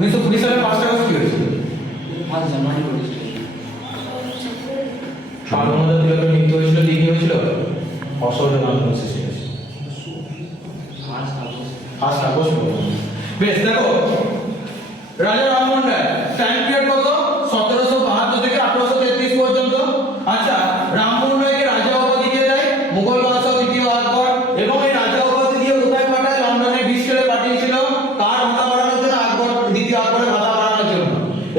1920 সালে 5 আগস্ট কি হয়েছিল? 5 জানুয়ারি হয়েছিল। বালগঙ্গাধর তিলকের মৃত্যু হয়েছিল, কি হয়েছিল? অসহযোগ আন্দোলন সৃষ্টি হয়েছিল। 5 আগস্ট। বেশ, দেখো রাজা রামমোহন রায় টাইম পিরিয়ড কত? 1772 থেকে 1833 পর্যন্ত। আচ্ছা, রামমোহন রায়কে রাজা উপাধি কে দেয়? মুঘল বাদশাহ দ্বিতীয় আকবর। এবং এই রাজা উপাধি দিয়ে কোথায় পাঠায়? লন্ডনে ব্রিস্টলে পাঠিয়েছিল। কার ভাতা বাড়ানোর জন্য? আকবর, দ্বিতীয় আকবরের ভাতা বাড়ানোর জন্য।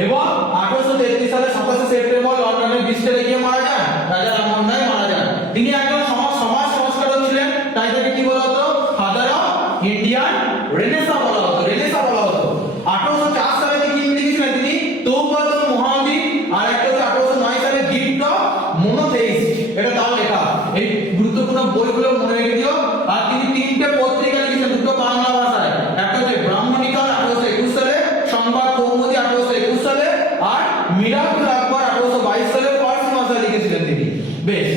এবং 1833 সালে 27 সেপ্টেম্বর লন্ডনে ব্রিস্টলে গিয়ে মারা যান রাজা রামমোহন রায়, মারা যান। তিনি একজন সমাজ সংস্কারক ছিলেন, তাই তাকে কি বলা হতো? ফাদার অফ ইন্ডিয়ান রেনেসাঁ বলা হতো, রেনেসাঁ বলা হতো। 1804 সালে কি লিখেছিলেন তিনি? তৌবাতুল মুহাম্মাদিন। আর একটা হচ্ছে 1809 সালে গিফট অফ মোনোথেইস্ট, এটা তার লেখা। এই গুরুত্বপূর্ণ বইগুলো মনে রেখে দিও। আর তিনি তিনটে পত্রিকা লিখেছেন, দুটো বাংলা ভাষায়। একটা হচ্ছে ব্রাহ্মণিকা 1821 সালে, সংবাদ কৌমুদি 1821 সালে, আর মিরাতুল আকবর 1822 সালে ফার্সি ভাষায় লিখেছিলেন তিনি। বেশ,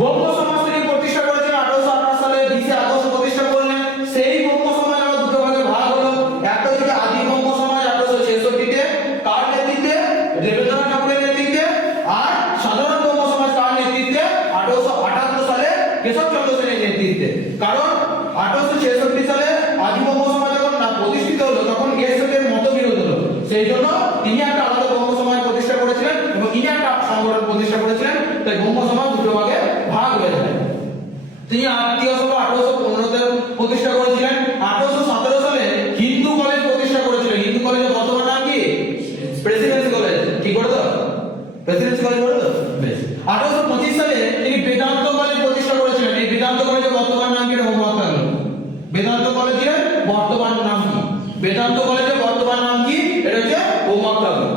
বঙ্গ সমাজ তিনি প্রতিষ্ঠা করেছেন 1858 সালে, 20 আগস্ট প্রতিষ্ঠা করলেন। সেই বঙ্গ সমাজ আবার দুটো ভাগে ভাগ হলো। একটা হচ্ছে আদি বঙ্গ সমাজ 1866 তে, কার নেতৃত্বে? দেবেন্দ্রনাথ ঠাকুরের নেতৃত্বে। আর সাধারণ বঙ্গ সমাজ কার নেতৃত্বে? 1878 সালে কেশবচন্দ্র সেনের নেতৃত্বে। কারণ 1866 সালে আদি বঙ্গ সমাজ যখন না প্রতিষ্ঠিত হলো, তখন এর সাথে মতবিরোধ হলো। সেই জন্য তিনি একটা আলাদা বঙ্গ সমাজ প্রতিষ্ঠা করেছিলেন এবং ইনি একটা সংগঠন প্রতিষ্ঠা করেছিলেন। তাই বঙ্গ সমাজ দুটো ভাগে ভাগ হয়ে যায়। তিনি আত্মীয় সভা 1815 তে প্রতিষ্ঠা করেছিলেন। 1817 সালে হিন্দু কলেজ প্রতিষ্ঠা করেছিলেন। হিন্দু কলেজের বর্তমান নাম কি? Presidency college. কি করে তো? প্রেসিডেন্সি কলেজ করে তো? বেশ। 1825 সালে তিনি বেদান্ত কলেজ প্রতিষ্ঠা করেছিলেন। এই বেদান্ত কলেজের বর্তমান নাম কি? হোমওয়ার্ক থাকলো। বেদান্ত কলেজের বর্তমান নাম কি? বেদান্ত কলেজের বর্তমান নাম কি? এটা হচ্ছে হোমওয়ার্ক থাকলো।